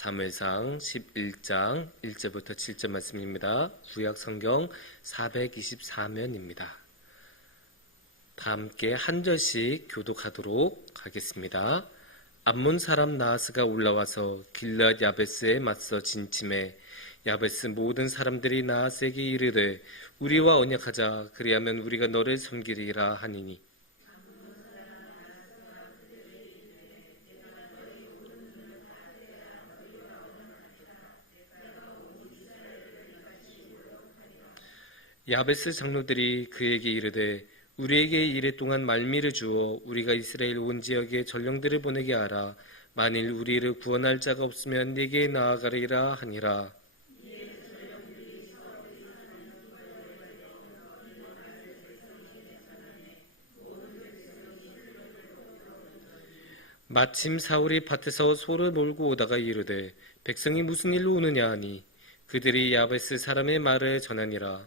사무엘상 11장 1절부터 7절 말씀입니다. 구약성경 424면입니다. 다 함께 한 절씩 교독하도록 하겠습니다. 암몬 사람 나하스가 올라와서 길앗 야베스에 맞서 진침해 야베스 모든 사람들이 나하스에게 이르되 우리와 언약하자. 그리하면 우리가 너를 섬기리라 하니니 야베스 장로들이 그에게 이르되 우리에게 이랫동안 말미를 주어 우리가 이스라엘 온 지역에 전령들을 보내게 하라. 만일 우리를 구원할 자가 없으면 네게 나아가리라 하니라. 마침 사울이 밭에서 소를 몰고 오다가 이르되 백성이 무슨 일로 오느냐 하니 그들이 야베스 사람의 말을 전하니라.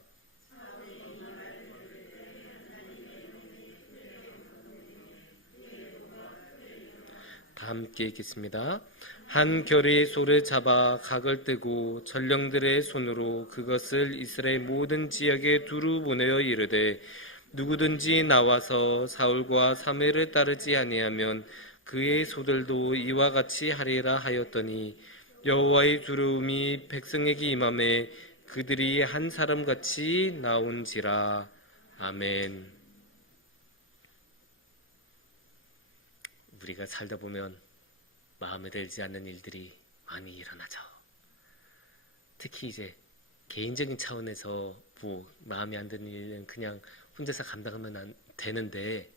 다 함께 읽겠습니다. 한 결의 소를 잡아 각을 떼고 전령들의 손으로 그것을 이스라엘 모든 지역에 두루 보내어 이르되 누구든지 나와서 사울과 사무엘을 따르지 아니하면 그의 소들도 이와 같이 하리라 하였더니 여호와의 두려움이 백성에게 임하매 그들이 한 사람같이 나온지라. 아멘. 우리가 살다 보면 마음에 들지 않는 일들이 많이 일어나죠. 특히 이제 개인적인 차원에서 마음에 안 드는 일은 그냥 혼자서 감당하면 안 되는데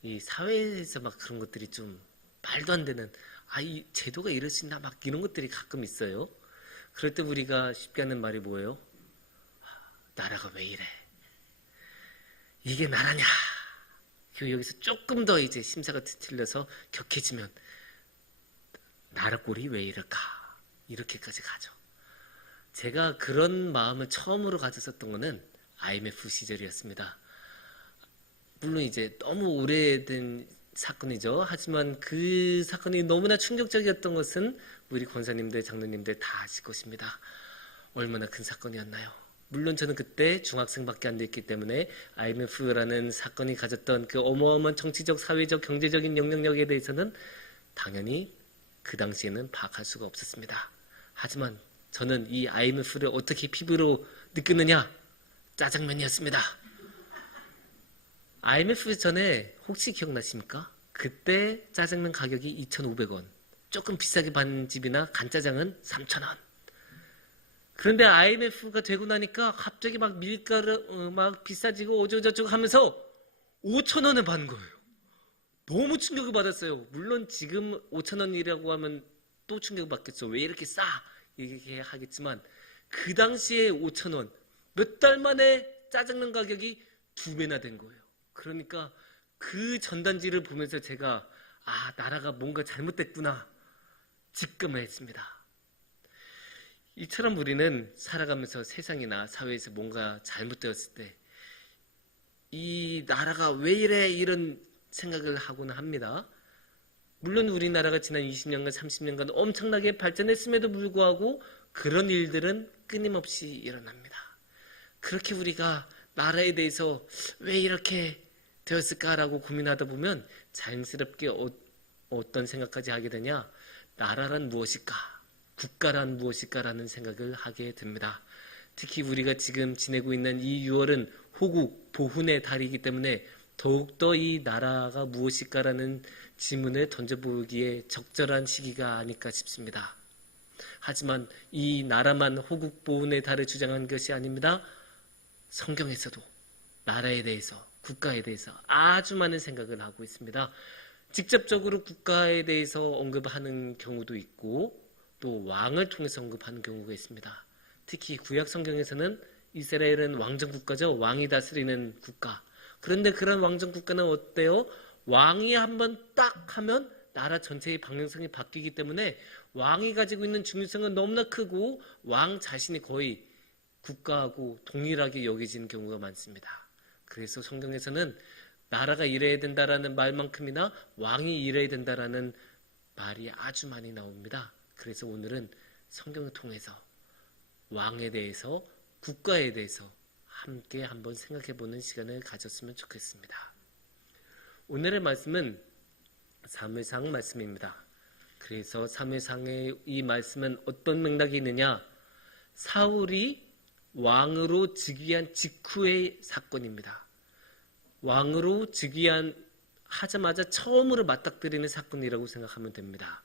이 사회에서 막 그런 것들이 좀 말도 안 되는 이 제도가 이럴 수 있나 막 이런 것들이 가끔 있어요. 그럴 때 우리가 쉽게 하는 말이 뭐예요? 나라가 왜 이래? 이게 나라냐? 여기서 조금 더 이제 심사가 틀려서 격해지면 나라 꼴이 왜 이럴까? 이렇게까지 가죠. 제가 그런 마음을 처음으로 가졌었던 거는 IMF 시절이었습니다. 물론 이제 너무 오래된 사건이죠. 하지만 그 사건이 너무나 충격적이었던 것은 우리 권사님들, 장로님들 다 아실 것입니다. 얼마나 큰 사건이었나요? 물론 저는 그때 중학생밖에 안 됐기 때문에 IMF라는 사건이 가졌던 그 어마어마한 정치적, 사회적, 경제적인 영향력에 대해서는 당연히 그 당시에는 파악할 수가 없었습니다. 하지만 저는 이 IMF를 어떻게 피부로 느꼈느냐? 짜장면이었습니다. IMF 전에 혹시 기억나십니까? 그때 짜장면 가격이 2,500원, 조금 비싸게 반 집이나 간짜장은 3,000원. 그런데 IMF가 되고 나니까 갑자기 막 밀가루 막 비싸지고 어쩌고저쩌고 하면서 5,000원을 받는 거예요. 너무 충격을 받았어요. 물론 지금 5,000원이라고 하면 또 충격을 받겠죠. 왜 이렇게 싸? 이렇게 하겠지만 그 당시에 5,000원, 몇 달 만에 짜장면 가격이 2배나 된 거예요. 그러니까 그 전단지를 보면서 제가 나라가 뭔가 잘못됐구나 직감했습니다. 이처럼 우리는 살아가면서 세상이나 사회에서 뭔가 잘못되었을 때 이 나라가 왜 이래 이런 생각을 하곤 합니다. 물론 우리나라가 지난 20년간 30년간 엄청나게 발전했음에도 불구하고 그런 일들은 끊임없이 일어납니다. 그렇게 우리가 나라에 대해서 왜 이렇게 되었을까라고 고민하다 보면 자연스럽게 어떤 생각까지 하게 되냐? 나라란 무엇일까? 국가란 무엇일까라는 생각을 하게 됩니다. 특히 우리가 지금 지내고 있는 이 6월은 호국, 보훈의 달이기 때문에 더욱더 이 나라가 무엇일까라는 질문을 던져보기에 적절한 시기가 아닐까 싶습니다. 하지만 이 나라만 호국, 보훈의 달을 주장한 것이 아닙니다. 성경에서도 나라에 대해서, 국가에 대해서 아주 많은 생각을 하고 있습니다. 직접적으로 국가에 대해서 언급하는 경우도 있고 또 왕을 통해서 언급하는 경우가 있습니다. 특히 구약 성경에서는 이스라엘은 왕정 국가죠. 왕이 다스리는 국가. 그런데 그런 왕정 국가는 어때요? 왕이 한번 딱 하면 나라 전체의 방향성이 바뀌기 때문에 왕이 가지고 있는 중요성은 너무나 크고 왕 자신이 거의 국가하고 동일하게 여겨지는 경우가 많습니다. 그래서 성경에서는 나라가 이래야 된다라는 말만큼이나 왕이 이래야 된다라는 말이 아주 많이 나옵니다. 그래서 오늘은 성경을 통해서 왕에 대해서, 국가에 대해서 함께 한번 생각해보는 시간을 가졌으면 좋겠습니다. 오늘의 말씀은 사무엘상 말씀입니다. 그래서 사무엘상의 이 말씀은 어떤 맥락이 있느냐? 사울이 왕으로 즉위한 직후의 사건입니다. 왕으로 즉위하자마자 처음으로 맞닥뜨리는 사건이라고 생각하면 됩니다.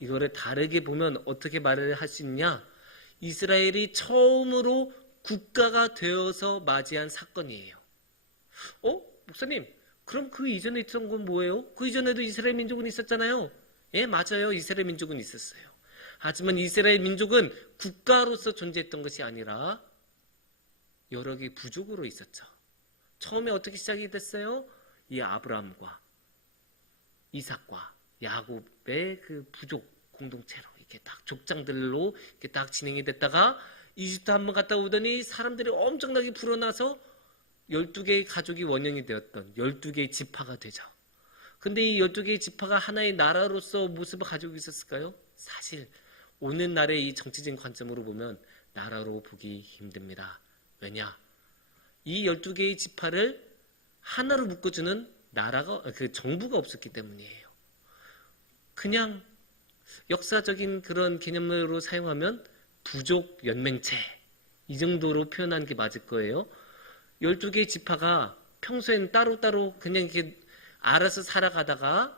이거를 다르게 보면 어떻게 말을 할 수 있냐? 이스라엘이 처음으로 국가가 되어서 맞이한 사건이에요. 목사님, 그럼 그 이전에 있었던 건 뭐예요? 그 이전에도 이스라엘 민족은 있었잖아요. 예, 맞아요. 이스라엘 민족은 있었어요. 하지만 이스라엘 민족은 국가로서 존재했던 것이 아니라 여러 개의 부족으로 있었죠. 처음에 어떻게 시작이 됐어요? 이 아브라함과 이삭과 야곱의 그 부족 공동체로 이렇게 딱 족장들로 이렇게 딱 진행이 됐다가 이집트 한번 갔다 오더니 사람들이 엄청나게 불어나서 12개의 가족이 원형이 되었던 12개의 지파가 되죠. 근데 이 12개의 지파가 하나의 나라로서 모습을 가지고 있었을까요? 사실 오늘날의 이 정치적인 관점으로 보면 나라로 보기 힘듭니다. 왜냐? 이 12개의 지파를 하나로 묶어주는 그 정부가 없었기 때문이에요. 그냥 역사적인 그런 개념으로 사용하면 부족 연맹체, 이 정도로 표현하는 게 맞을 거예요. 12개의 지파가 평소엔 따로따로 그냥 이렇게 알아서 살아가다가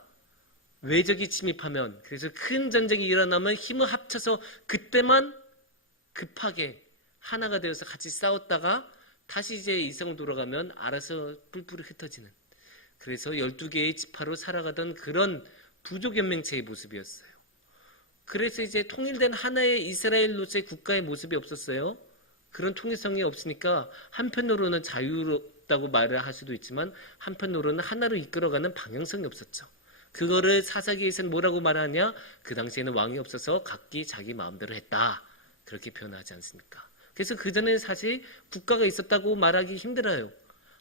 외적이 침입하면, 그래서 큰 전쟁이 일어나면 힘을 합쳐서 그때만 급하게 하나가 되어서 같이 싸웠다가 다시 이제 이성으로 돌아가면 알아서 뿔뿔이 흩어지는, 그래서 12개의 지파로 살아가던 그런 부족연맹체의 모습이었어요. 그래서 이제 통일된 하나의 이스라엘로서의 국가의 모습이 없었어요. 그런 통일성이 없으니까 한편으로는 자유롭다고 말을 할 수도 있지만 한편으로는 하나로 이끌어가는 방향성이 없었죠. 그거를 사사기에서는 뭐라고 말하냐? 그 당시에는 왕이 없어서 각기 자기 마음대로 했다, 그렇게 표현하지 않습니까? 그래서 그전에는 사실 국가가 있었다고 말하기 힘들어요.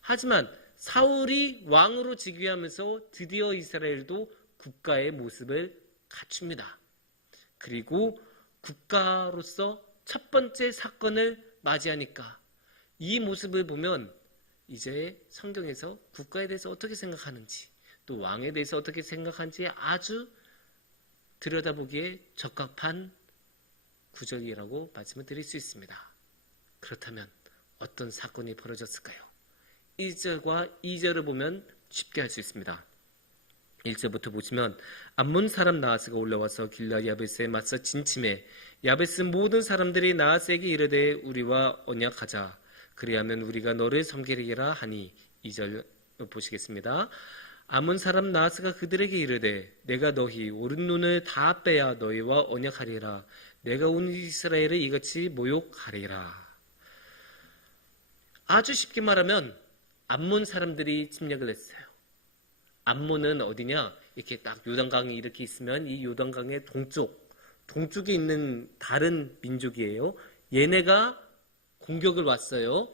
하지만 사울이 왕으로 즉위하면서 드디어 이스라엘도 국가의 모습을 갖춥니다. 그리고 국가로서 첫 번째 사건을 맞이하니까 이 모습을 보면 이제 성경에서 국가에 대해서 어떻게 생각하는지, 또 왕에 대해서 어떻게 생각하는지 아주 들여다보기에 적합한 구절이라고 말씀을 드릴 수 있습니다. 그렇다면 어떤 사건이 벌어졌을까요? 1절과 2절을 보면 쉽게 알 수 있습니다. 1절부터 보시면 암몬 사람 나하스가 올라와서 길르앗 야베스에 맞서 진침해 야베스 모든 사람들이 나하스에게 이르되 우리와 언약하자, 그리하면 우리가 너를 섬기리라 하니. 2절 보시겠습니다. 암몬 사람 나하스가 그들에게 이르되 내가 너희 오른 눈을 다 빼야 너희와 언약하리라. 내가 온 이스라엘을 이같이 모욕하리라. 아주 쉽게 말하면 암몬 사람들이 침략을 했어요. 암몬은 어디냐? 이렇게 딱 요단강이 이렇게 있으면 이 요단강의 동쪽에 있는 다른 민족이에요. 얘네가 공격을 왔어요.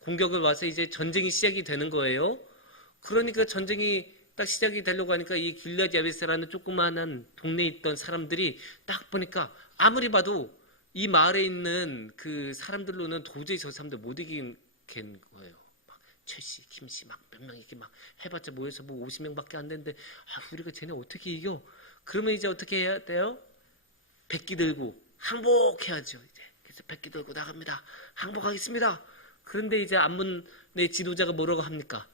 공격을 와서 이제 전쟁이 시작이 되는 거예요. 그러니까 전쟁이 딱 시작이 되려고 하니까 이 길르앗 야베스라는 조그마한 동네에 있던 사람들이 딱 보니까 아무리 봐도 이 마을에 있는 그 사람들로는 도저히 저 사람들 못 이기는 거예요. 최씨, 김씨 막 몇 명 이렇게 막 해봤자 모여서 뭐 50명밖에 안 되는데 우리가 쟤네 어떻게 이겨? 그러면 이제 어떻게 해야 돼요? 백기 들고 항복해야죠. 이제 그래서 백기 들고 나갑니다. 항복하겠습니다. 그런데 이제 암몬의 지도자가 뭐라고 합니까?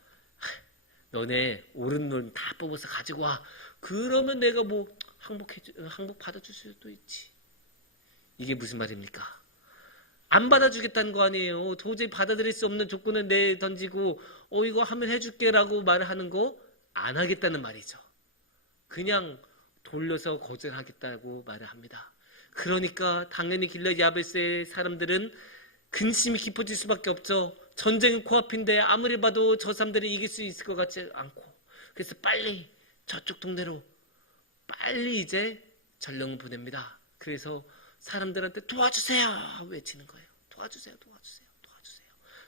너네 오른 눈 다 뽑아서 가지고 와. 그러면 내가 뭐 항복 받아줄 수도 있지. 이게 무슨 말입니까? 안 받아주겠다는 거 아니에요. 도저히 받아들일 수 없는 조건을 내던지고 이거 하면 해줄게라고 말을 하는 거 안 하겠다는 말이죠. 그냥 돌려서 거절하겠다고 말을 합니다. 그러니까 당연히 길르앗 야베스의 사람들은 근심이 깊어질 수밖에 없죠. 전쟁은 코앞인데 아무리 봐도 저 사람들이 이길 수 있을 것 같지 않고, 그래서 빨리 저쪽 동네로 빨리 이제 전령을 보냅니다. 그래서 사람들한테 도와주세요 외치는 거예요. 도와주세요.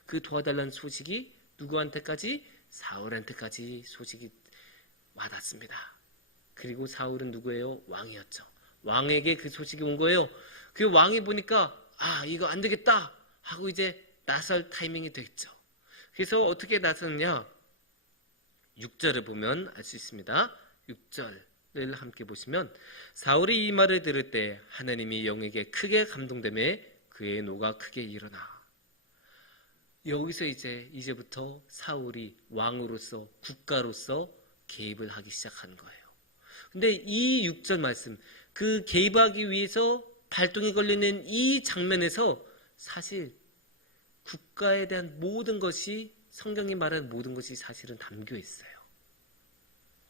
그 도와달라는 소식이 누구한테까지? 사울한테까지 소식이 와닿습니다. 그리고 사울은 누구예요? 왕이었죠. 왕에게 그 소식이 온 거예요. 그 왕이 보니까 이거 안 되겠다 하고 이제 나설 타이밍이 됐죠. 그래서 어떻게 나섰느냐? 6절을 보면 알 수 있습니다. 6절을 함께 보시면 사울이 이 말을 들을 때 하나님이 영에게 크게 감동되매 그의 노가 크게 일어나. 여기서 이제부터 사울이 왕으로서 국가로서 개입을 하기 시작한 거예요. 근데 이 6절 말씀, 그 개입하기 위해서 발동이 걸리는 이 장면에서 사실 국가에 대한 모든 것이, 성경이 말하는 모든 것이 사실은 담겨 있어요.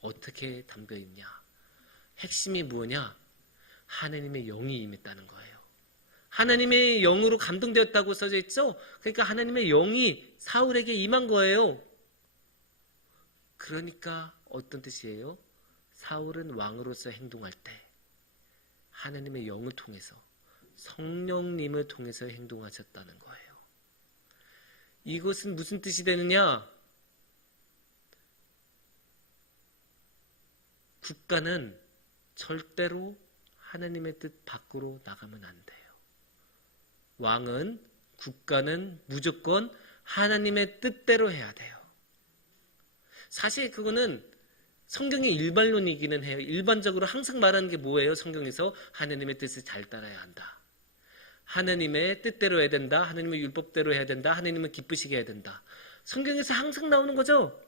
어떻게 담겨 있냐? 핵심이 뭐냐? 하나님의 영이 임했다는 거예요. 하나님의 영으로 감동되었다고 써져 있죠? 그러니까 하나님의 영이 사울에게 임한 거예요. 그러니까 어떤 뜻이에요? 사울은 왕으로서 행동할 때 하나님의 영을 통해서, 성령님을 통해서 행동하셨다는 거예요. 이것은 무슨 뜻이 되느냐? 국가는 절대로 하나님의 뜻 밖으로 나가면 안 돼요. 왕은, 국가는 무조건 하나님의 뜻대로 해야 돼요. 사실 그거는 성경의 일반론이기는 해요. 일반적으로 항상 말하는 게 뭐예요? 성경에서 하나님의 뜻을 잘 따라야 한다. 하나님의 뜻대로 해야 된다. 하나님의 율법대로 해야 된다. 하나님을 기쁘시게 해야 된다. 성경에서 항상 나오는 거죠.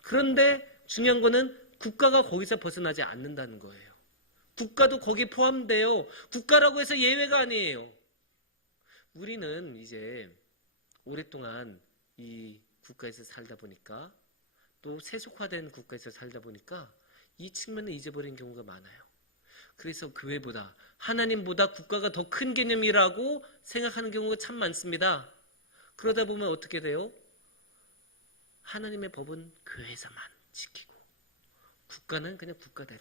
그런데 중요한 거는 국가가 거기서 벗어나지 않는다는 거예요. 국가도 거기에 포함돼요. 국가라고 해서 예외가 아니에요. 우리는 이제 오랫동안 이 국가에서 살다 보니까, 또 세속화된 국가에서 살다 보니까 이 측면을 잊어버린 경우가 많아요. 그래서 교회보다, 하나님보다 국가가 더 큰 개념이라고 생각하는 경우가 참 많습니다. 그러다 보면 어떻게 돼요? 하나님의 법은 교회에서만 지키고 국가는 그냥 국가대로.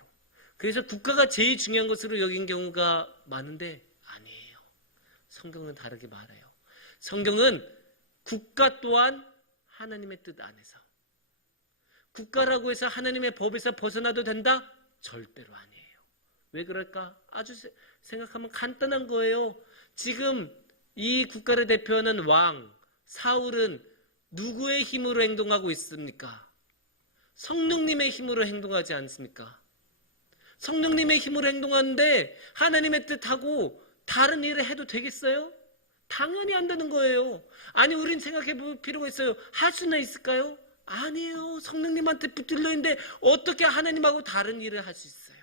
그래서 국가가 제일 중요한 것으로 여긴 경우가 많은데 아니에요. 성경은 다르게 말해요. 성경은 국가 또한 하나님의 뜻 안에서, 국가라고 해서 하나님의 법에서 벗어나도 된다? 절대로 아니에요. 왜 그럴까? 아주 생각하면 간단한 거예요. 지금 이 국가를 대표하는 왕 사울은 누구의 힘으로 행동하고 있습니까? 성령님의 힘으로 행동하지 않습니까? 성령님의 힘으로 행동하는데 하나님의 뜻하고 다른 일을 해도 되겠어요? 당연히 안 되는 거예요. 아니, 우린 생각해 볼 필요가 있어요. 할 수는 있을까요? 아니에요. 성령님한테 붙들려 있는데 어떻게 하나님하고 다른 일을 할 수 있어요?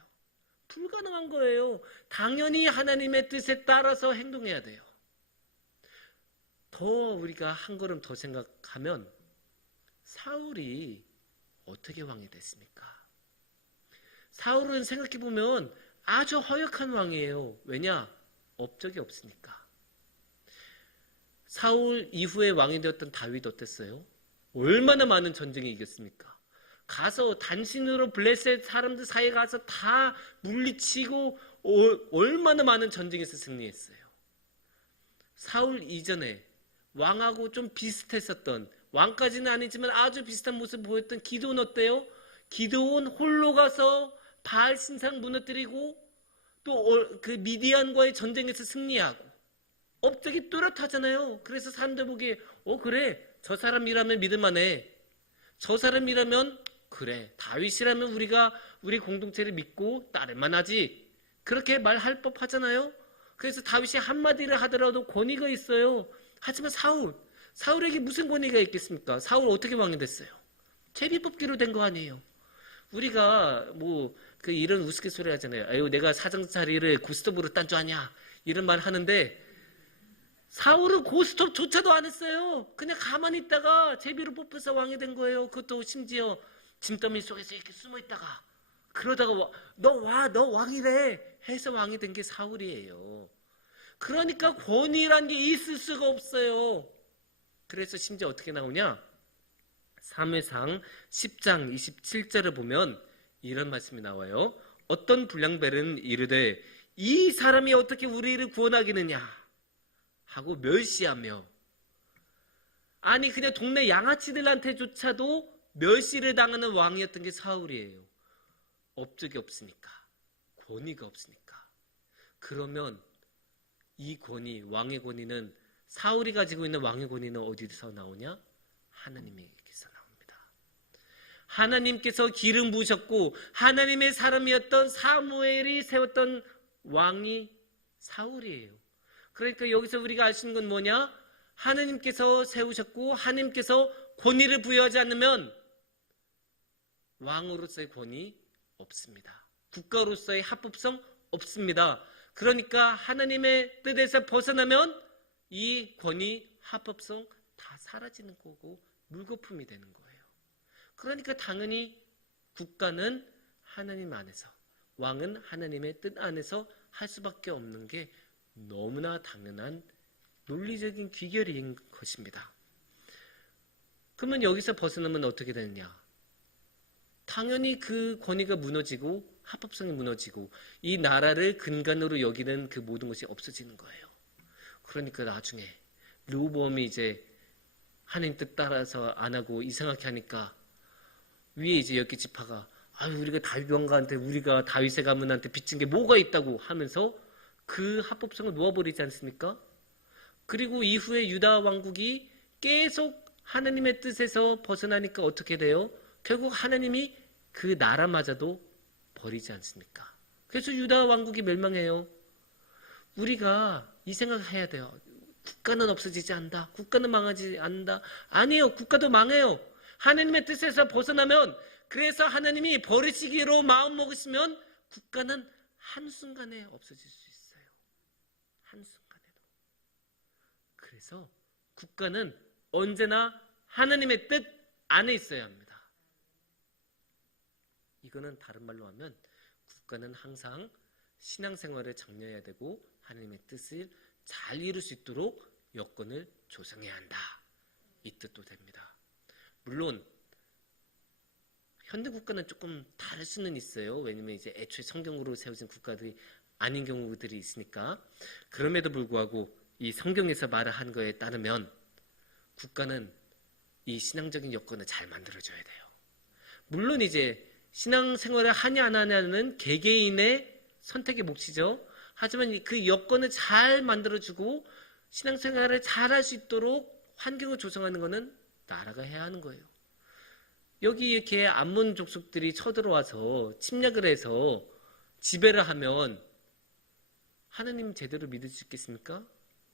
불가능한 거예요. 당연히 하나님의 뜻에 따라서 행동해야 돼요. 더 우리가 한 걸음 더 생각하면 사울이 어떻게 왕이 됐습니까? 사울은 생각해보면 아주 허약한 왕이에요. 왜냐? 업적이 없으니까. 사울 이후에 왕이 되었던 다윗 어땠어요? 얼마나 많은 전쟁에 이겼습니까? 가서 단신으로 블레셋 사람들 사이에 가서 다 물리치고 얼마나 많은 전쟁에서 승리했어요. 사울 이전에 왕하고 좀 비슷했었던, 왕까지는 아니지만 아주 비슷한 모습을 보였던 기드온 어때요? 기드온 홀로 가서 바알 신상 무너뜨리고 또 그 미디안과의 전쟁에서 승리하고 업적이 뚜렷하잖아요. 그래서 사람들 보기에 그래, 저 사람이라면 믿을만해. 저 사람이라면 그래, 다윗이라면 우리가 우리 공동체를 믿고 따를만하지. 그렇게 말할 법하잖아요. 그래서 다윗이 한마디를 하더라도 권위가 있어요. 하지만 사울에게 무슨 권위가 있겠습니까? 사울 어떻게 왕이 됐어요? 제비뽑기로 된 거 아니에요. 우리가 이런 우스갯소리 하잖아요. 아유, 내가 사정자리를 고스톱으로 딴 줄 아냐, 이런 말 하는데 사울은 고스톱조차도 안 했어요. 그냥 가만히 있다가 제비로 뽑혀서 왕이 된 거예요. 그것도 심지어 짐더미 속에서 이렇게 숨어 있다가, 그러다가 너 왕이래 해서 왕이 된 게 사울이에요. 그러니까 권위란 게 있을 수가 없어요. 그래서 심지어 어떻게 나오냐? 사무엘상 10장 27절을 보면 이런 말씀이 나와요. 어떤 불량배는 이르되 이 사람이 어떻게 우리를 구원하겠느냐 하고 멸시하며, 아니 그냥 동네 양아치들한테조차도 멸시를 당하는 왕이었던 게 사울이에요. 업적이 없으니까, 권위가 없으니까. 그러면 이 권위, 왕의 권위는 사울이 가지고 있는 왕의 권위는 어디서 나오냐? 하나님에게서 나옵니다. 하나님께서 기름 부으셨고 하나님의 사람이었던 사무엘이 세웠던 왕이 사울이에요. 그러니까 여기서 우리가 알 수 있는 건 뭐냐? 하나님께서 세우셨고 하나님께서 권위를 부여하지 않으면 왕으로서의 권위 없습니다. 국가로서의 합법성 없습니다. 그러니까 하나님의 뜻에서 벗어나면 이 권위, 합법성 다 사라지는 거고 물거품이 되는 거예요. 그러니까 당연히 국가는 하나님 안에서, 왕은 하나님의 뜻 안에서 할 수밖에 없는 게 너무나 당연한 논리적인 귀결인 것입니다. 그러면 여기서 벗어나면 어떻게 되느냐? 당연히 그 권위가 무너지고 합법성이 무너지고 이 나라를 근간으로 여기는 그 모든 것이 없어지는 거예요. 그러니까 나중에 르호보암이 이제 하나님 뜻 따라서 안 하고 이상하게 하니까 위에 이제 10개 지파가 우리가 다윗 왕가한테 우리가 다윗의 가문한테 빚진 게 뭐가 있다고 하면서 그 합법성을 놓아버리지 않습니까? 그리고 이후에 유다 왕국이 계속 하나님의 뜻에서 벗어나니까 어떻게 돼요? 결국 하나님이 그 나라마저도 버리지 않습니까? 그래서 유다 왕국이 멸망해요. 우리가 이 생각을 해야 돼요. 국가는 없어지지 않는다. 국가는 망하지 않는다. 아니에요. 국가도 망해요. 하나님의 뜻에서 벗어나면, 그래서 하나님이 버리시기로 마음먹으시면 국가는 한순간에 없어질 수 있어요. 한순간에도. 그래서 국가는 언제나 하나님의 뜻 안에 있어야 합니다. 이거는 다른 말로 하면 국가는 항상 신앙생활을 장려해야 되고 하나님의 뜻을 잘 이룰 수 있도록 여건을 조성해야 한다. 이 뜻도 됩니다. 물론 현대 국가는 조금 다를 수는 있어요. 왜냐면 이제 애초에 성경으로 세워진 국가들이 아닌 경우들이 있으니까. 그럼에도 불구하고 이 성경에서 말한 거에 따르면 국가는 이 신앙적인 여건을 잘 만들어줘야 돼요. 물론 이제 신앙생활을 하냐 안 하냐는 개개인의 선택의 몫이죠. 하지만 그 여건을 잘 만들어주고 신앙생활을 잘 할 수 있도록 환경을 조성하는 것은 나라가 해야 하는 거예요. 여기 이렇게 암몬 족속들이 쳐들어와서 침략을 해서 지배를 하면 하나님 제대로 믿을 수 있겠습니까?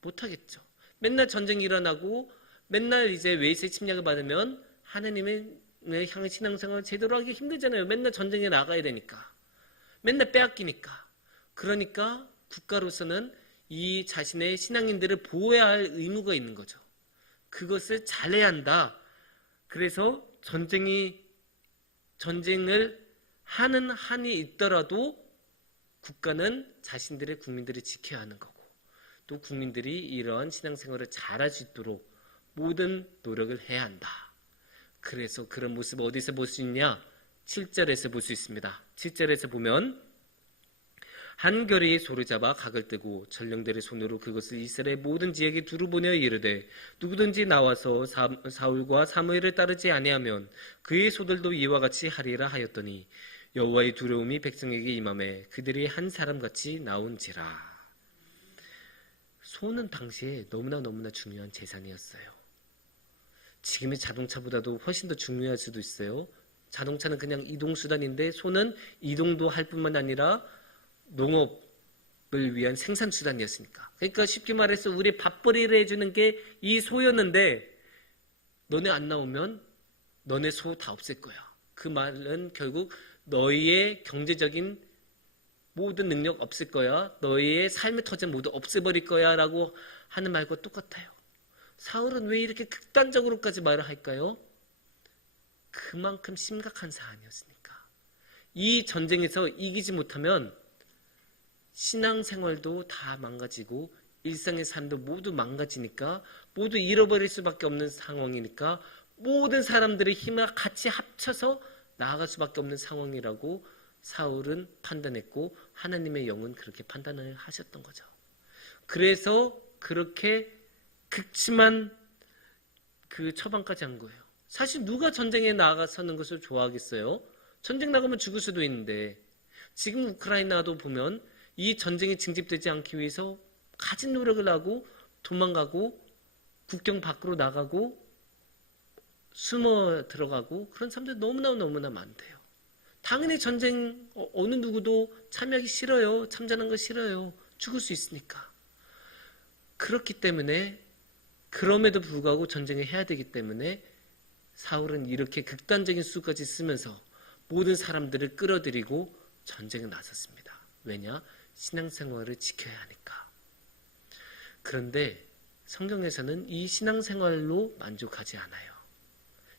못하겠죠. 맨날 전쟁이 일어나고 맨날 이제 외세 침략을 받으면 하나님의 향한 신앙생활을 제대로 하기 힘들잖아요. 맨날 전쟁에 나가야 되니까. 맨날 빼앗기니까. 그러니까 국가로서는 이 자신의 신앙인들을 보호해야 할 의무가 있는 거죠. 그것을 잘해야 한다. 그래서 전쟁을 하는 한이 있더라도 국가는 자신들의 국민들을 지켜야 하는 거고 또 국민들이 이러한 신앙생활을 잘할 수 있도록 모든 노력을 해야 한다. 그래서 그런 모습을 어디서 볼 수 있냐? 7절에서 볼 수 있습니다. 7절에서 보면 한결이 소를 잡아 각을 뜨고 전령들의 손으로 그것을 이스라엘 모든 지역에 두루 보내어 이르되 누구든지 나와서 사울과 사무엘을 따르지 아니하면 그의 소들도 이와 같이 하리라 하였더니 여호와의 두려움이 백성에게 임하매 그들이 한 사람같이 나온지라. 소는 당시에 너무나 중요한 재산이었어요. 지금의 자동차보다도 훨씬 더 중요할 수도 있어요. 자동차는 그냥 이동수단인데 소는 이동도 할 뿐만 아니라 농업을 위한 생산수단이었으니까. 그러니까 쉽게 말해서 우리 밥벌이를 해주는 게 이 소였는데 너네 안 나오면 너네 소 다 없앨 거야. 그 말은 결국 너희의 경제적인 모든 능력 없앨 거야. 너희의 삶의 터전 모두 없애버릴 거야 라고 하는 말과 똑같아요. 사울은 왜 이렇게 극단적으로까지 말을 할까요? 그만큼 심각한 사안이었으니까. 이 전쟁에서 이기지 못하면 신앙생활도 다 망가지고 일상의 삶도 모두 망가지니까 모두 잃어버릴 수밖에 없는 상황이니까 모든 사람들의 힘을 같이 합쳐서 나아갈 수밖에 없는 상황이라고 사울은 판단했고 하나님의 영은 그렇게 판단을 하셨던 거죠. 그래서 그렇게 극심한 그 처방까지 한 거예요. 사실 누가 전쟁에 나가서는 것을 좋아하겠어요? 전쟁 나가면 죽을 수도 있는데 지금 우크라이나도 보면 이 전쟁이 징집되지 않기 위해서 가진 노력을 하고 도망가고 국경 밖으로 나가고 숨어 들어가고 그런 사람들 너무나 많대요. 당연히 전쟁 어느 누구도 참여하기 싫어요. 참전하는 거 싫어요. 죽을 수 있으니까. 그렇기 때문에 그럼에도 불구하고 전쟁을 해야 되기 때문에 사울은 이렇게 극단적인 수까지 쓰면서 모든 사람들을 끌어들이고 전쟁에 나섰습니다. 왜냐? 신앙생활을 지켜야 하니까. 그런데 성경에서는 이 신앙생활로 만족하지 않아요.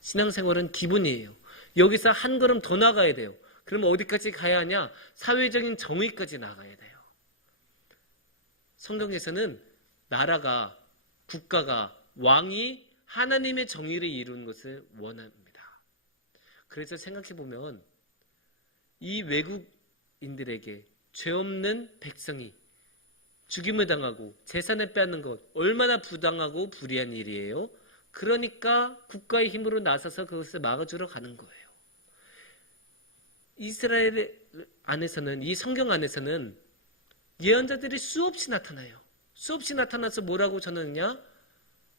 신앙생활은 기본이에요. 여기서 한 걸음 더 나가야 돼요. 그러면 어디까지 가야 하냐? 사회적인 정의까지 나가야 돼요. 성경에서는 나라가, 국가가, 왕이 하나님의 정의를 이루는 것을 원합니다. 그래서 생각해보면 이 외국인들에게 죄 없는 백성이 죽임을 당하고 재산을 빼앗는 것 얼마나 부당하고 불의한 일이에요. 그러니까 국가의 힘으로 나서서 그것을 막아주러 가는 거예요. 이스라엘 안에서는, 이 성경 안에서는 예언자들이 수없이 나타나요. 수없이 나타나서 뭐라고 전하느냐?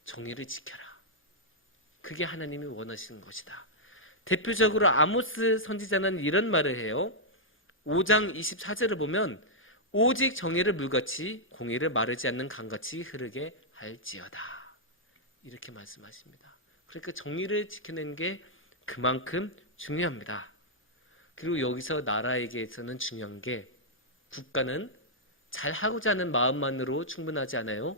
정의를 지켜라. 그게 하나님이 원하시는 것이다. 대표적으로 아모스 선지자는 이런 말을 해요. 5장 24절을 보면 오직 정의를 물같이 공의를 마르지 않는 강같이 흐르게 할지어다. 이렇게 말씀하십니다. 그러니까 정의를 지켜내는 게 그만큼 중요합니다. 그리고 여기서 나라에게서는 중요한 게 국가는 잘하고자 하는 마음만으로 충분하지 않아요.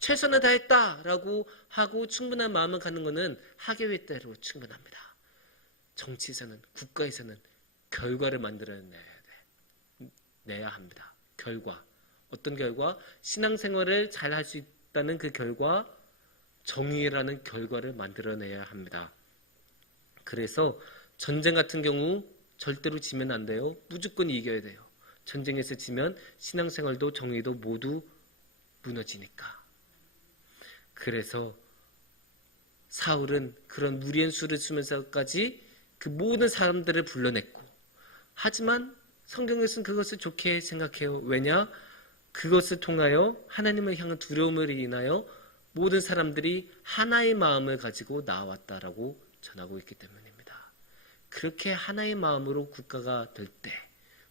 최선을 다했다라고 하고 충분한 마음을 갖는 것은 하계회대로 충분합니다. 정치에서는, 국가에서는 결과를 만들어내야 합니다. 결과. 어떤 결과? 신앙생활을 잘 할 수 있다는 그 결과, 정의라는 결과를 만들어내야 합니다. 그래서 전쟁 같은 경우 절대로 지면 안 돼요. 무조건 이겨야 돼요. 전쟁에서 지면 신앙생활도 정의도 모두 무너지니까. 그래서 사울은 그런 무리한 수를 쓰면서까지 그 모든 사람들을 불러냈고, 하지만 성경에서는 그것을 좋게 생각해요. 왜냐? 그것을 통하여 하나님을 향한 두려움을 인하여 모든 사람들이 하나의 마음을 가지고 나왔다라고 전하고 있기 때문입니다. 그렇게 하나의 마음으로 국가가 될 때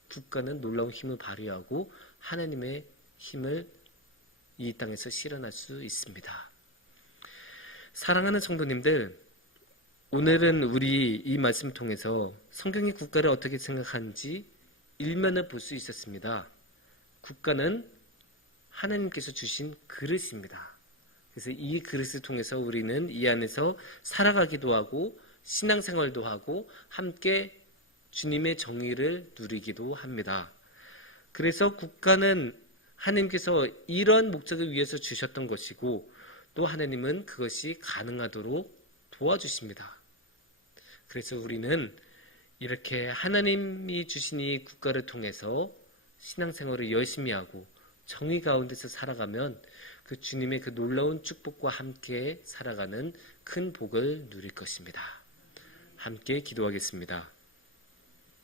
국가는 놀라운 힘을 발휘하고 하나님의 힘을 이 땅에서 실현할 수 있습니다. 사랑하는 성도님들, 오늘은 우리 이 말씀을 통해서 성경이 국가를 어떻게 생각하는지 일면을 볼 수 있었습니다. 국가는 하나님께서 주신 그릇입니다. 그래서 이 그릇을 통해서 우리는 이 안에서 살아가기도 하고 신앙생활도 하고 함께 주님의 정의를 누리기도 합니다. 그래서 국가는 하나님께서 이런 목적을 위해서 주셨던 것이고 또 하나님은 그것이 가능하도록 도와주십니다. 그래서 우리는 이렇게 하나님이 주신 이 국가를 통해서 신앙생활을 열심히 하고 정의 가운데서 살아가면 그 주님의 그 놀라운 축복과 함께 살아가는 큰 복을 누릴 것입니다. 함께 기도하겠습니다.